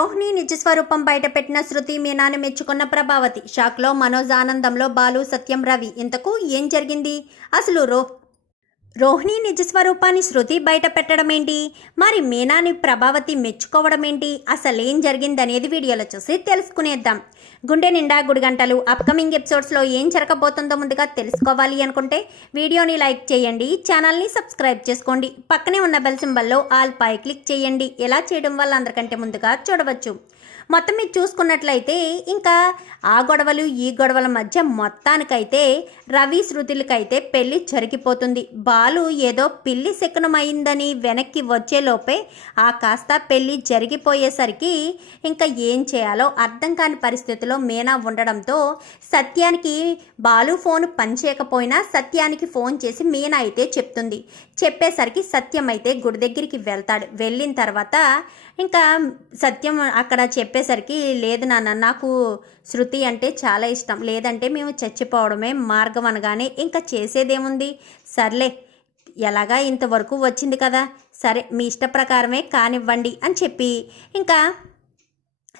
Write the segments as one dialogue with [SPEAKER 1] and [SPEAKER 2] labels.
[SPEAKER 1] రోహిణి నిజస్వరూపం బయటపెట్టిన శృతి మీనాను మెచ్చుకున్న ప్రభావతి. షాక్లో మనోజ్ ఆనందంలో బాలు సత్యం రవి. ఇంతకు ఏం జరిగింది? అసలు రో రోహిణి నిజస్వరూపాన్ని శృతి బయట పెట్టడం ఏంటి మరి మీనాని ప్రభావతి మెచ్చుకోవడం ఏంటి అసలేం జరిగిందనేది వీడియోలో చూసి తెలుసుకునేద్దాం. గుండె నిండా గుడిగంటలు. అప్కమింగ్ ఎపిసోడ్స్లో ఏం జరగబోతుందో ముందుగా తెలుసుకోవాలి అనుకుంటే వీడియోని లైక్ చేయండి ఛానల్ని సబ్స్క్రైబ్ చేసుకోండి. పక్కనే ఉన్న బెల్ సింబల్లో ఆల్ పై క్లిక్ చేయండి. ఎలా చేయడం వల్ల అందరికంటే ముందుగా చూడవచ్చు. మొత్తం మీరు చూసుకున్నట్లయితే ఇంకా ఆ గొడవలు ఈ గొడవల మధ్య మొత్తానికైతే రవి శృతులకైతే పెళ్ళి జరిగిపోతుంది. బాలు ఏదో పిల్లి శకునమైందని వెనక్కి వచ్చేలోపే ఆ కాస్త పెళ్ళి జరిగిపోయేసరికి ఇంకా ఏం చేయాలో అర్థం కాని పరిస్థితులు మీనా ఉండడంతో సత్యానికి బాలు ఫోన్ పనిచేయకపోయినా సత్యానికి ఫోన్ చేసి మీనా అయితే చెప్తుంది. చెప్పేసరికి సత్యం అయితే గుడి దగ్గరికి వెళ్తాడు. వెళ్ళిన తర్వాత ఇంకా సత్యం అక్కడ చెప్పేసరికి లేదు నాన్న నాకు శృతి అంటే చాలా ఇష్టం. లేదంటే మేము చచ్చిపోవడమే మార్గం అనగానే ఇంకా చేసేదేముంది? సర్లే ఎలాగా ఇంతవరకు వచ్చింది కదా? సరే మీ ఇష్ట ప్రకారమే కానివ్వండి అని చెప్పి ఇంకా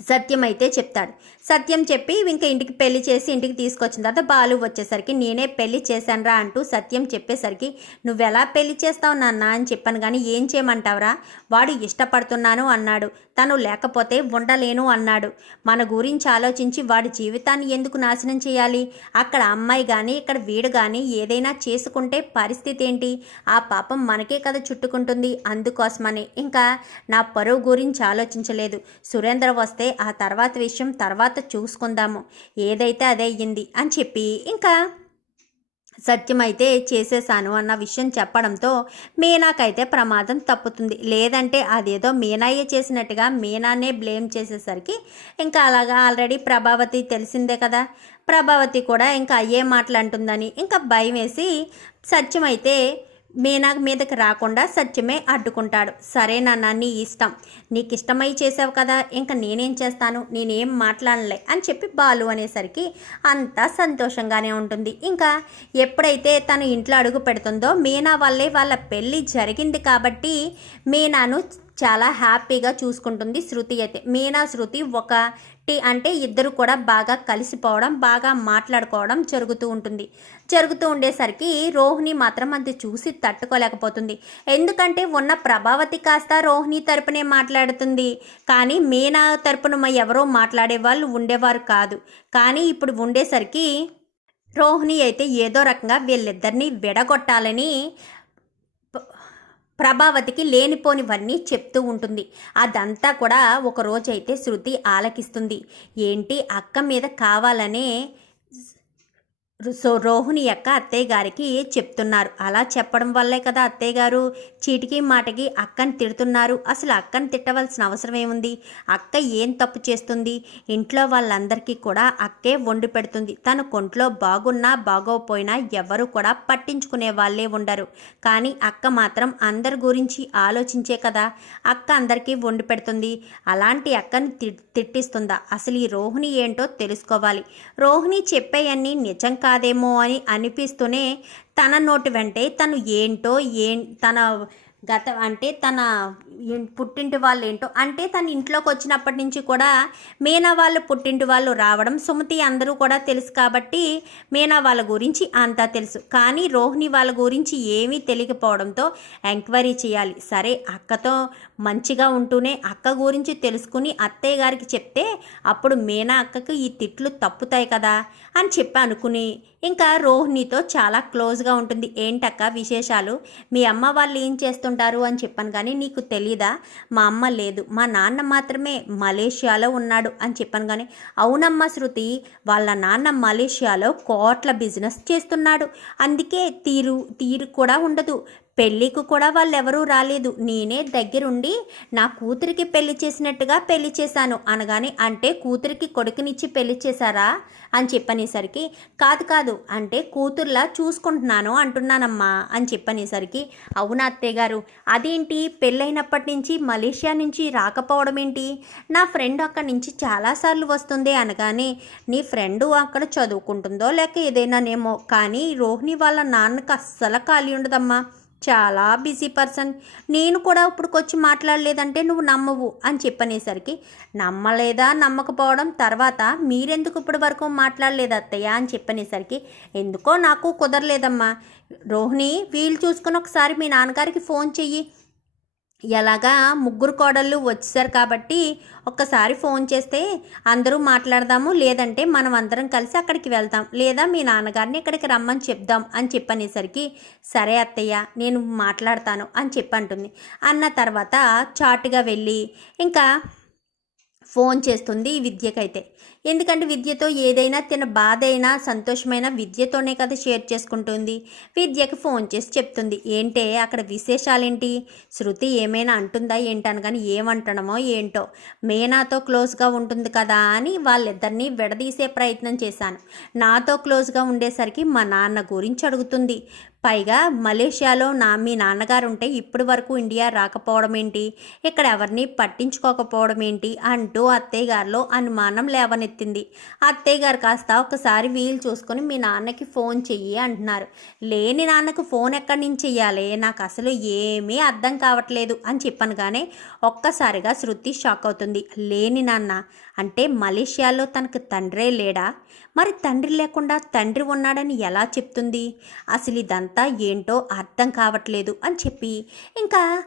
[SPEAKER 1] సత్యం అయితే చెప్తాడు. సత్యం చెప్పి ఇంకా ఇంటికి పెళ్ళి చేసి ఇంటికి తీసుకొచ్చిన తర్వాత బాలు వచ్చేసరికి నేనే పెళ్ళి చేశానురా అంటూ సత్యం చెప్పేసరికి నువ్వెలా పెళ్ళి చేస్తావు నాన్న అని చెప్పాను కానీ ఏం చేయమంటావురా? వాడు ఇష్టపడుతున్నాను అన్నాడు. తను లేకపోతే ఉండలేను అన్నాడు. మన గురించి ఆలోచించి వాడి జీవితాన్ని ఎందుకు నాశనం చేయాలి? అక్కడ అమ్మాయి కానీ ఇక్కడ వీడు కానీ ఏదైనా చేసుకుంటే పరిస్థితి ఏంటి ఆ పాపం మనకే కదా చుట్టుకుంటుంది అందుకోసమని. ఇంకా నా పరువు గురించి ఆలోచించలేదు. సురేంద్ర వస్తే ఆ తర్వాత విషయం తర్వాత చూసుకుందాము. ఏదైతే అదే అయ్యింది అని చెప్పి ఇంకా సత్యమైతే చేసేసాను అన్న విషయం చెప్పడంతో మీనాకైతే ప్రమాదం తప్పుతుంది. లేదంటే అదేదో మీనాయే చేసినట్టుగా మీనానే బ్లేమ్ చేసేసరికి ఇంకా అలాగా ఆల్రెడీ ప్రభావతి తెలిసిందే కదా. ప్రభావతి కూడా ఇంకా అయ్యే మాటలు అంటుందని ఇంకా భయం వేసి సత్యమైతే మీనా మీదకి రాకుండా సత్యమే అడ్డుకుంటాడు. సరే నాన్న నీ ఇష్టం. నీకు ఇష్టమై చేసావు కదా ఇంకా నేనేం చేస్తాను? నేనేం మాట్లాడలే అని చెప్పి బాలు అనేసరికి అంతా సంతోషంగానే ఉంటుంది. ఇంకా ఎప్పుడైతే తను ఇంట్లో అడుగు పెడుతుందో మీనా వల్లే వాళ్ళ పెళ్ళి జరిగింది కాబట్టి మీనాను చాలా హ్యాపీగా చూసుకుంటుంది శృతి అయితే. మీనా శృతి ఒక టీ అంటే ఇద్దరు కూడా బాగా కలిసిపోవడం బాగా మాట్లాడుకోవడం జరుగుతూ ఉంటుంది. జరుగుతూ ఉండేసరికి రోహిణి మాత్రం అది చూసి తట్టుకోలేకపోతుంది. ఎందుకంటే ఉన్న ప్రభావతి కాస్త రోహిణి తరపునే మాట్లాడుతుంది. కానీ మీనా తరపున ఎవరో మాట్లాడే వాళ్ళు ఉండేవారు కాదు. కానీ ఇప్పుడు ఉండేసరికి రోహిణి అయితే ఏదో రకంగా వీళ్ళిద్దరిని విడగొట్టాలని ప్రభావతికి లేనిపోనివన్నీ చెప్తూ ఉంటుంది. అదంతా కూడా ఒక రోజైతే శృతి ఆలకిస్తుంది. ఏంటి అక్క మీద కావాలనే సో రోహిణి యొక్క అత్తయ్య గారికి చెప్తున్నారు. అలా చెప్పడం వల్లే కదా అత్తయ్య గారు చీటికి మాటకి అక్కని తిడుతున్నారు. అసలు అక్కని తిట్టవలసిన అవసరం ఏముంది? అక్క ఏం తప్పు చేస్తుంది? ఇంట్లో వాళ్ళందరికీ కూడా అక్కే వండి పెడుతుంది. తన కొంట్లో బాగున్నా బాగోపోయినా ఎవరు కూడా పట్టించుకునే వాళ్ళే ఉండరు. కానీ అక్క మాత్రం అందరి గురించి ఆలోచించే కదా. అక్క అందరికీ వండి పెడుతుంది. అలాంటి అక్కని తి తిట్టిస్తుందా? అసలు ఈ రోహిణి ఏంటో తెలుసుకోవాలి. రోహిణి చెప్పేయన్నీ నిజం కాదేమో అని అనిపిస్తూనే తన నోటి వెంటే తను ఏంటో ఏం తన గత అంటే తన పుట్టింటి వాళ్ళు ఏంటో అంటే తన ఇంట్లోకి వచ్చినప్పటి నుంచి కూడా మీనా వాళ్ళు పుట్టింటి వాళ్ళు రావడం సుమతి అందరూ కూడా తెలుసు కాబట్టి మీనా వాళ్ళ గురించి అంతా తెలుసు. కానీ రోహిణి వాళ్ళ గురించి ఏమీ తెలియకపోవడంతో ఎంక్వైరీ చేయాలి. సరే అక్కతో మంచిగా ఉంటూనే అక్క గురించి తెలుసుకుని అత్తయ్య గారికి చెప్తే అప్పుడు మీనా అక్కకు ఈ తిట్లు తప్పుతాయి కదా అని చెప్పి అనుకుని ఇంకా రోహిణితో చాలా క్లోజ్గా ఉంటుంది. ఏంటక్క విశేషాలు? మీ అమ్మ వాళ్ళు ఏం చేస్తుంటారు అని చెప్పాను కానీ నీకు తెలీదా? మా అమ్మ లేదు. మా నాన్న మాత్రమే మలేషియాలో ఉన్నాడు అని చెప్పాను కానీ అవునమ్మ శృతి వాళ్ళ నాన్న మలేషియాలో కోట్ల బిజినెస్ చేస్తున్నాడు. అందుకే తీరు తీరు కూడా ఉండదు. పెళ్ళికి కూడా వాళ్ళెవరూ రాలేదు. నేనే దగ్గరుండి నా కూతురికి పెళ్ళి చేసినట్టుగా పెళ్ళి చేశాను. అనగానే అంటే కూతురికి కొడుకునిచ్చి పెళ్ళి చేశారా? అని చెప్పనేసరికి కాదు కాదు అంటే కూతుర్లా చూసుకుంటున్నాను అంటున్నానమ్మా అని చెప్పనేసరికి అవునా అత్తయ్య గారు అదేంటి? పెళ్ళైనప్పటి నుంచి మలేషియా నుంచి రాకపోవడం ఏంటి? నా ఫ్రెండ్ అక్కడి నుంచి చాలాసార్లు వస్తుంది అనగానే నీ ఫ్రెండ్ అక్కడ చదువుకుంటుందో లేక ఏదైనానేమో కానీ రోహిణి వాళ్ళ నాన్నకు అస్సలు ఖాళీ ఉండదమ్మా. చాలా బిజీ పర్సన్. నేను కూడా ఇప్పుడుకొచ్చి మాట్లాడలేదంటే నువ్వు నమ్మవు అని చెప్పనేసరికి నమ్మలేదా నమ్మకపోవడం తర్వాత మీరెందుకు ఇప్పటి వరకు మాట్లాడలేదు అత్తయ్య అని చెప్పనేసరికి ఎందుకో నాకు కుదరలేదమ్మా. రోహిణి వీలు చూసుకుని ఒకసారి మీ నాన్నగారికి ఫోన్ చెయ్యి. ఎలాగా ముగ్గురు కోడళ్ళు వచ్చేసారు కాబట్టి ఒక్కసారి ఫోన్ చేస్తే అందరూ మాట్లాడదాము లేదంటే మనం అందరం కలిసి అక్కడికి వెళ్తాం లేదా మీ నాన్నగారిని ఇక్కడికి రమ్మని చెప్దాం అని చెప్పనేసరికి సరే అత్తయ్య నేను మాట్లాడతాను అని చెప్పంటుంది. అన్న తర్వాత చాటుగా వెళ్ళి ఇంకా ఫోన్ చేస్తుంది ఈ విద్యకైతే. ఎందుకంటే విద్యతో ఏదైనా తిన బాధ అయినా సంతోషమైన విద్యతోనే కదా షేర్ చేసుకుంటుంది. విద్యకి ఫోన్ చేసి చెప్తుంది. ఏంటే అక్కడ విశేషాలేంటి? శృతి ఏమైనా అంటుందా ఏంటని కానీ ఏమంటడమో ఏంటో. మేనాతో క్లోజ్గా ఉంటుంది కదా అని వాళ్ళిద్దరినీ విడదీసే ప్రయత్నం చేశాను. నాతో క్లోజ్గా ఉండేసరికి మా నాన్న గురించి అడుగుతుంది. పైగా మలేషియాలో నా మీ నాన్నగారు ఉంటే ఇప్పటి వరకు ఇండియా రాకపోవడం ఏంటి ఇక్కడ ఎవరిని పట్టించుకోకపోవడం ఏంటి అంటూ అత్తయ్య గారిలో అనుమానం లేవనెత్తింది. అత్తయ్య గారు కాస్త ఒకసారి వీలు చూసుకొని మీ నాన్నకి ఫోన్ చెయ్యి అంటున్నారు. లేని నాన్నకు ఫోన్ ఎక్కడి నుంచి చెయ్యాలి? నాకు అసలు ఏమీ అర్థం కావట్లేదు అని చెప్పనగానే ఒక్కసారిగా శృతి షాక్ అవుతుంది. లేని నాన్న అంటే మలేషియాలో తనకు తండ్రే లేడా? మరి తండ్రి లేకుండా తండ్రి ఉన్నాడని ఎలా చెప్తుంది? అసలు ఇదంతా ఏంటో అర్థం కావట్లేదు అని చెప్పి ఇంకా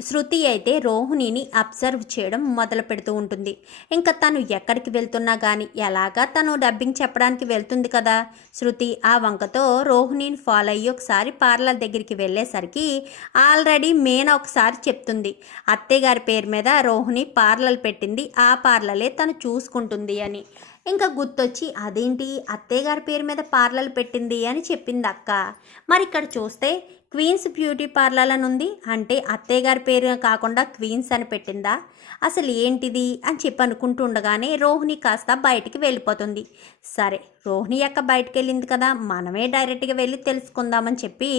[SPEAKER 1] శృతి అయితే రోహిణిని అబ్జర్వ్ చేయడం మొదలు పెడుతూ ఉంటుంది. ఇంకా తను ఎక్కడికి వెళ్తున్నా కానీ ఎలాగా తను డబ్బింగ్ చెప్పడానికి వెళ్తుంది కదా? శృతి ఆ వంకతో రోహిణిని ఫాలో అయ్యి ఒకసారి పార్లర్ దగ్గరికి వెళ్ళేసరికి ఆల్రెడీ మేన ఒకసారి చెప్తుంది. అత్తయ్య గారి పేరు మీద రోహిణి పార్లర్ పెట్టింది. ఆ పార్లలే తను చూసుకుంటుంది అని. ఇంకా గుర్తొచ్చి అదేంటి? అత్తయ్యగారి పేరు మీద పార్లర్ పెట్టింది అని చెప్పింది అక్క. మరి ఇక్కడ చూస్తే క్వీన్స్ బ్యూటీ పార్లర్ అని ఉంది. అంటే అత్తయ్య గారి పేరు కాకుండా క్వీన్స్ అని పెట్టిందా? అసలు ఏంటిది? అని చెప్పి అనుకుంటూ ఉండగానే రోహిణి కాస్త బయటికి వెళ్ళిపోతుంది. సరే రోహిణి యొక్క బయటికి వెళ్ళింది కదా మనమే డైరెక్ట్గా వెళ్ళి తెలుసుకుందామని చెప్పి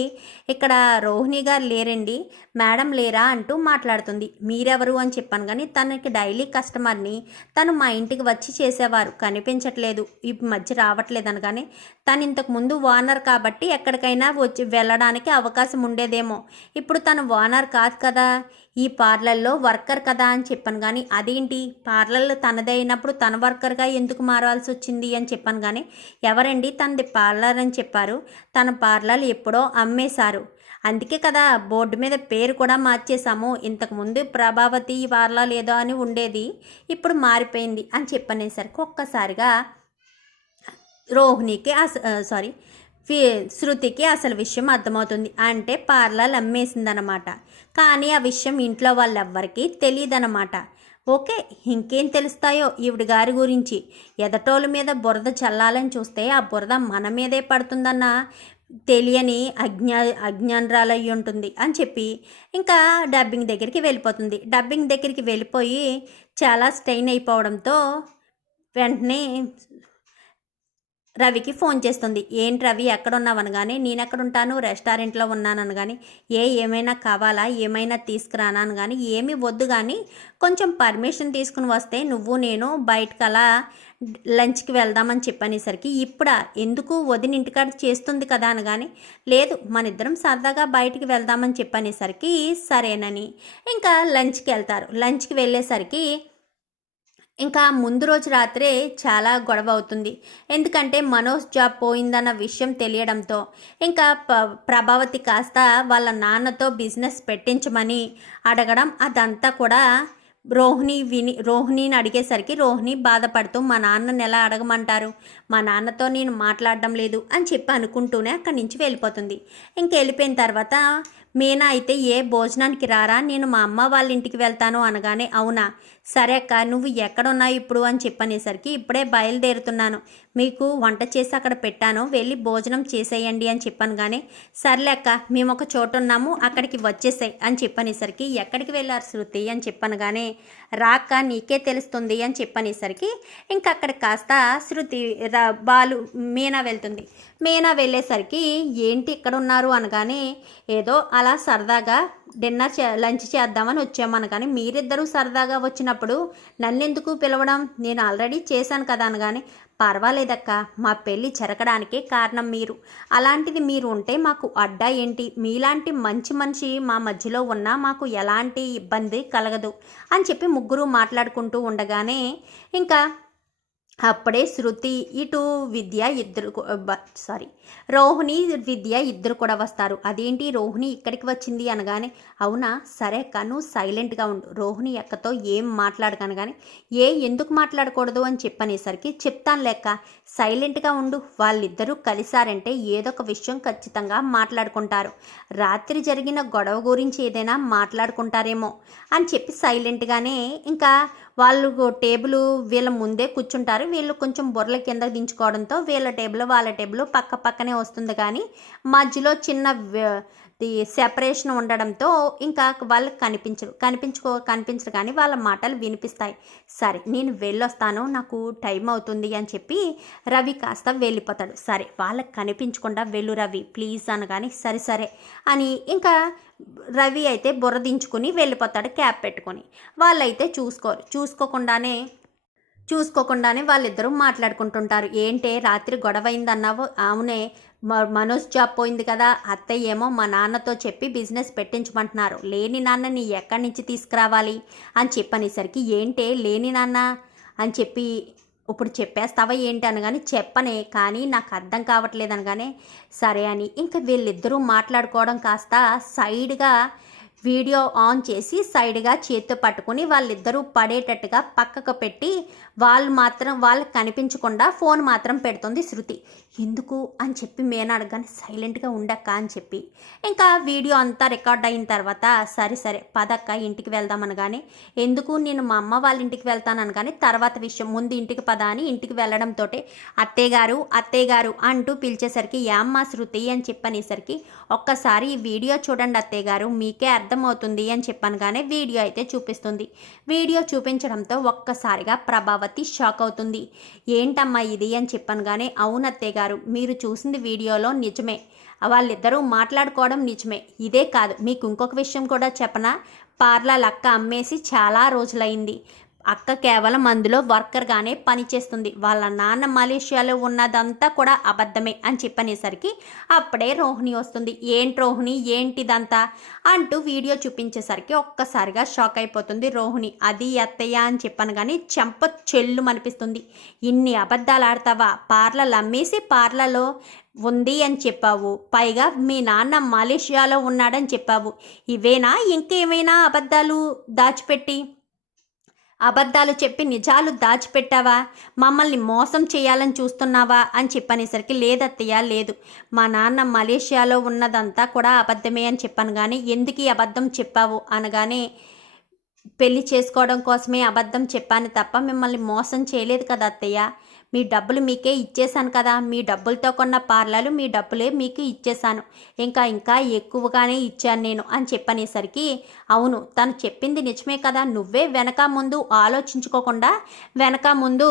[SPEAKER 1] ఇక్కడ రోహిణి గారు లేరండి. మేడం లేరా అంటూ మాట్లాడుతుంది. మీరెవరు అని చెప్పాను కానీ తనకి డైలీ కస్టమర్ని తను మా ఇంటికి వచ్చి చేసేవారు. కనిపించట్లేదు. ఈ మధ్య రావట్లేదు అనగానే తను ఇంతకు ముందు ఓనర్ కాబట్టి ఎక్కడికైనా వచ్చి వెళ్ళడానికి అవకాశం ఉండేదేమో. ఇప్పుడు తను ఓనర్ కాదు కదా. ఈ పార్లర్లో వర్కర్ కదా అని చెప్పాను కానీ అదేంటి? పార్లర్లు తనదే అయినప్పుడు తన వర్కర్గా ఎందుకు మారాల్సి వచ్చింది అని చెప్పాను కానీ ఎవరండి తనది పార్లర్ అని చెప్పారు. తన పార్లర్ ఎప్పుడో అమ్మేశారు. అందుకే కదా బోర్డు మీద పేరు కూడా మార్చేశాము. ఇంతకుముందు ప్రభావతి పార్లర్ ఏదో అని ఉండేది. ఇప్పుడు మారిపోయింది అని చెప్పనేసరికి ఒక్కసారిగా రోహిణికి సారీ శృతికి అసలు విషయం అర్థమవుతుంది. అంటే పార్లర్ అమ్మేసిందనమాట. కానీ ఆ విషయం ఇంట్లో వాళ్ళెవ్వరికీ తెలియదనమాట ఓకే ఇంకేం తెలుస్తాయో ఈవిడ గారి గురించి. ఎదటోళ్ళ మీద బురద చల్లాలని చూస్తే ఆ బురద మన మీదే పడుతుందన్న తెలియని అజ్ఞా అజ్ఞానరాలయ్యి ఉంటుంది అని చెప్పి ఇంకా డబ్బింగ్ దగ్గరికి వెళ్ళిపోతుంది. డబ్బింగ్ దగ్గరికి వెళ్ళిపోయి చాలా స్ట్రెయిన్ అయిపోవడంతో వెంటనే రవికి ఫోన్ చేస్తుంది. ఏంటి రవి ఎక్కడ నేను ఎక్కడుంటాను రెస్టారెంట్లో ఉన్నానని కానీ ఏ ఏమైనా కావాలా? ఏమైనా తీసుకురానా? కానీ ఏమీ వద్దు కానీ కొంచెం పర్మిషన్ తీసుకుని వస్తే నువ్వు నేను బయటకు అలా లంచ్కి వెళ్దామని చెప్పనేసరికి ఇప్పుడా? ఎందుకు వదిన ఇంటికాడ చేస్తుంది కదా? అనగాని లేదు మన ఇద్దరం సరదాగా బయటికి వెళ్దామని చెప్పనేసరికి సరేనని. ఇంకా లంచ్కి వెళ్తారు. లంచ్కి వెళ్ళేసరికి ఇంకా ముందు రోజు రాత్రే చాలా గొడవ అవుతుంది ఎందుకంటే మనోజ్ జాబ్ పోయిందన్న విషయం తెలియడంతో ఇంకా ప ప్రభావతి కాస్త వాళ్ళ నాన్నతో బిజినెస్ పెట్టించమని అడగడం అదంతా కూడా రోహిణి విని రోహిణిని అడిగేసరికి రోహిణి బాధపడుతూ మా నాన్నని ఎలా అడగమంటారు? మా నాన్నతో నేను మాట్లాడడం లేదు అని చెప్పి అనుకుంటూనే అక్కడి నుంచి వెళ్ళిపోతుంది. ఇంక వెళ్ళిపోయిన తర్వాత మీనా అయితే ఏ భోజనానికి రారా? నేను మా అమ్మ వాళ్ళ ఇంటికి వెళ్తాను అనగానే అవునా? సరే అక్క నువ్వు ఎక్కడున్నావు ఇప్పుడు అని చెప్పనేసరికి ఇప్పుడే బయలుదేరుతున్నాను. మీకు వంట చేసి అక్కడ పెట్టాను వెళ్ళి భోజనం చేసేయండి అని చెప్పాను కానీ సర్లే అక్క మేము ఒక చోట ఉన్నాము అక్కడికి వచ్చేసాయి అని చెప్పనేసరికి ఎక్కడికి వెళ్ళారు శృతి అని చెప్పాను కానీ రాక్క నీకే తెలుస్తుంది అని చెప్పనేసరికి ఇంకా అక్కడ కాస్త శృతి బాలు మీనా వెళ్తుంది. మీనా వెళ్ళేసరికి ఏంటి ఇక్కడ ఉన్నారు అనగానే ఏదో అలా సరదాగా డిన్నర్ చే లంచ్ చేద్దామని వచ్చామని. కానీ మీరిద్దరూ సరదాగా వచ్చినప్పుడు నన్ను ఎందుకు పిలవడం? నేను ఆల్రెడీ చేశాను కదా అనగానే పర్వాలేదక్క మా పెళ్ళి జరగడానికే కారణం మీరు. అలాంటిది మీరు ఉంటే మాకు అడ్డా ఏంటి? మీలాంటి మంచి మనిషి మా మధ్యలో ఉన్నా మాకు ఎలాంటి ఇబ్బంది కలగదు అని చెప్పి ముగ్గురు మాట్లాడుకుంటూ ఉండగానే ఇంకా అప్పుడే శృతి ఇటు విద్య ఇద్దరు సారీ రోహిణి విద్య ఇద్దరు కూడా వస్తారు. అదేంటి? రోహిణి ఇక్కడికి వచ్చింది అనగానే అవునా? సరే కాను సైలెంట్గా ఉండు. రోహిణి అక్కతో ఏం మాట్లాడకను కానీ ఏ ఎందుకు మాట్లాడకూడదు అని చెప్పనేసరికి చెప్తాను లేక సైలెంట్గా ఉండు. వాళ్ళిద్దరూ కలిసారంటే ఏదో ఒక విషయం ఖచ్చితంగా మాట్లాడుకుంటారు. రాత్రి జరిగిన గొడవ గురించి ఏదైనా మాట్లాడుకుంటారేమో అని చెప్పి సైలెంట్గానే ఇంకా వాళ్ళు టేబుల్ వీళ్ళ ముందే కూర్చుంటారు. వీళ్ళు కొంచెం బుర్రల కింద దించుకోవడంతో వీళ్ళ టేబుల్ వాళ్ళ టేబుల్ పక్క పక్కనే వస్తుంది. కానీ మధ్యలో చిన్న సెపరేషన్ ఉండడంతో ఇంకా వాళ్ళకి కనిపించరు. కనిపించుకో కనిపించరు కానీ వాళ్ళ మాటలు వినిపిస్తాయి. సరే నేను వెళ్ళొస్తాను. నాకు టైం అవుతుంది అని చెప్పి రవి కాస్త వెళ్ళిపోతాడు. సరే వాళ్ళకి కనిపించకుండా వెళ్ళు రవి ప్లీజ్ అనగానే సరే సరే అని ఇంకా రవి అయితే బుర్రదించుకుని వెళ్ళిపోతాడు క్యాప్ పెట్టుకొని. వాళ్ళైతే చూసుకోరు. చూసుకోకుండానే చూసుకోకుండానే వాళ్ళిద్దరూ మాట్లాడుకుంటుంటారు. ఏంటే రాత్రి గొడవ అయిందన్నావు అవునే మనోజ్ జాబ్ పోయింది కదా. అత్తయ్య ఏమో మా నాన్నతో చెప్పి బిజినెస్ పెట్టించమంటున్నారు. లేని నాన్న నీ ఎక్కడి నుంచి తీసుకురావాలి? అని చెప్పనేసరికి ఏంటే లేని నాన్న? అని చెప్పి ఇప్పుడు చెప్పేస్తావా ఏంటి అనగానే చెప్పనే కానీ నాకు అర్థం కావట్లేదు అనగానే సరే అని. ఇంకా వీళ్ళిద్దరూ మాట్లాడుకోవడం కాస్త సైడ్గా వీడియో ఆన్ చేసి సైడ్గా చేత్తో పట్టుకుని వాళ్ళిద్దరూ పడేటట్టుగా పక్కకు పెట్టి వాళ్ళు మాత్రం వాళ్ళకి కనిపించకుండా ఫోన్ మాత్రం పెడుతుంది శృతి. ఎందుకు? అని చెప్పి మేన అడగానే సైలెంట్గా ఉండక్క అని చెప్పి. ఇంకా వీడియో అంతా రికార్డ్ అయిన తర్వాత సరే సరే పదక్క ఇంటికి వెళ్దాం అనగానే ఎందుకు నేను మా అమ్మ వాళ్ళ ఇంటికి వెళ్తాను అనగానే తర్వాత విషయం ముందు ఇంటికి పద అని ఇంటికి వెళ్ళడంతో అత్తయ్య గారు అత్తయ్య గారు అంటూ పిలిచేసరికి యామ్మ శృతి అని చెప్పనేసరికి ఒక్కసారి ఈ వీడియో చూడండి అత్తయ్య గారు మీకే అర్థమవుతుంది అని చెప్పనగానే వీడియో అయితే చూపిస్తుంది. వీడియో చూపించడంతో ఒక్కసారిగా ప్రభావతి షాక్ అవుతుంది. ఏంటమ్మా ఇది? అని చెప్పనగానే అవునత్తే గారు మీరు చూసింది వీడియోలో నిజమే. వాళ్ళిద్దరూ మాట్లాడుకోవడం నిజమే. ఇదే కాదు మీకు ఇంకొక విషయం కూడా చెప్పనా? పార్లర్ అక్క అమ్మేసి చాలా రోజులైంది. అక్క కేవలం అందులో వర్కర్గానే పనిచేస్తుంది. వాళ్ళ నాన్న మలేషియాలో ఉన్నదంతా కూడా అబద్ధమే అని చెప్పనేసరికి అప్పుడే రోహిణి వస్తుంది. ఏంటి రోహిణి? ఏంటిదంతా? అంటూ వీడియో చూపించేసరికి ఒక్కసారిగా షాక్ అయిపోతుంది రోహిణి. అది అత్తయ్య అని చెప్పాను కానీ చెంప చెల్లు అనిపిస్తుంది ఇన్ని అబద్ధాలు ఆడతావా? పార్లర్లు అమ్మేసి పార్లలో ఉంది అని చెప్పావు. పైగా మీ నాన్న మలేషియాలో ఉన్నాడని చెప్పావు. ఇవేనా? ఇంకేమైనా అబద్ధాలు దాచిపెట్టి అబద్ధాలు చెప్పి నిజాలు దాచిపెట్టావా? మమ్మల్ని మోసం చేయాలని చూస్తున్నావా? అని చెప్పనేసరికి లేదత్తయ్య లేదు. మా నాన్న మలేషియాలో ఉన్నదంతా కూడా అబద్ధమే అని చెప్పాను కానీ ఎందుకు ఈ అబద్ధం చెప్పావు? అనగానే పెళ్ళి చేసుకోవడం కోసమే అబద్ధం చెప్పాను తప్ప మిమ్మల్ని మోసం చేయలేదు కదా అత్తయ్య? మీ డబ్బులు మీకే ఇచ్చేశాను కదా. మీ డబ్బులతో కొన్న పార్లర్లు మీ డబ్బులే మీకు ఇచ్చేశాను. ఇంకా ఇంకా ఎక్కువగానే ఇచ్చాను నేను అని చెప్పనేసరికి అవును తను చెప్పింది నిజమే కదా. నువ్వే వెనక ముందు ఆలోచించుకోకుండా వెనక ముందు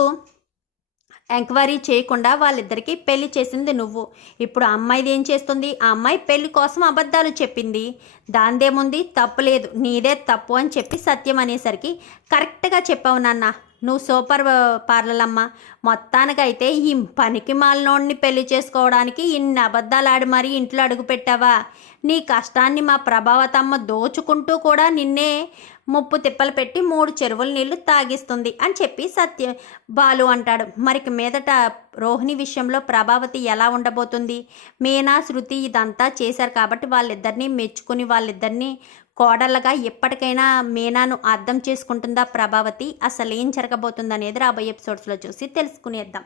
[SPEAKER 1] ఎంక్వైరీ చేయకుండా వాళ్ళిద్దరికీ పెళ్ళి చేసింది నువ్వు. ఇప్పుడు అమ్మాయిది ఏం చేస్తుంది? ఆ అమ్మాయి పెళ్ళి కోసం అబద్ధాలు చెప్పింది. దాందేముంది? తప్పు లేదు. నీదే తప్పు అని చెప్పి సత్యం అనేసరికి కరెక్ట్గా చెప్పావు నాన్న. నువ్వు సూపర్ పార్లలమ్మ. మొత్తానికైతే ఈ పనికి మాలనోడిని పెళ్ళి చేసుకోవడానికి ఇన్ని అబద్ధాలు ఆడి మరీ ఇంట్లో అడుగు పెట్టావా? నీ కష్టాన్ని మా ప్రభావతమ్మ దోచుకుంటూ కూడా నిన్నే ముప్పు తిప్పలు పెట్టి మూడు చెరువుల నీళ్ళు తాగిస్తుంది అని చెప్పి సత్య బాలు అంటాడు. మరికి మీదట రోహిణి విషయంలో ప్రభావతి ఎలా ఉండబోతుంది? మీనా శృతి ఇదంతా చేశారు కాబట్టి వాళ్ళిద్దరినీ మెచ్చుకుని వాళ్ళిద్దరినీ కోడళ్ళగా ఎప్పటికైనా మీనాను అర్థం చేసుకుంటుందా ప్రభావతి? అసలు ఏం జరగబోతుంది అనేది రాబోయే ఎపిసోడ్స్లో చూసి తెలుసుకునేద్దాం.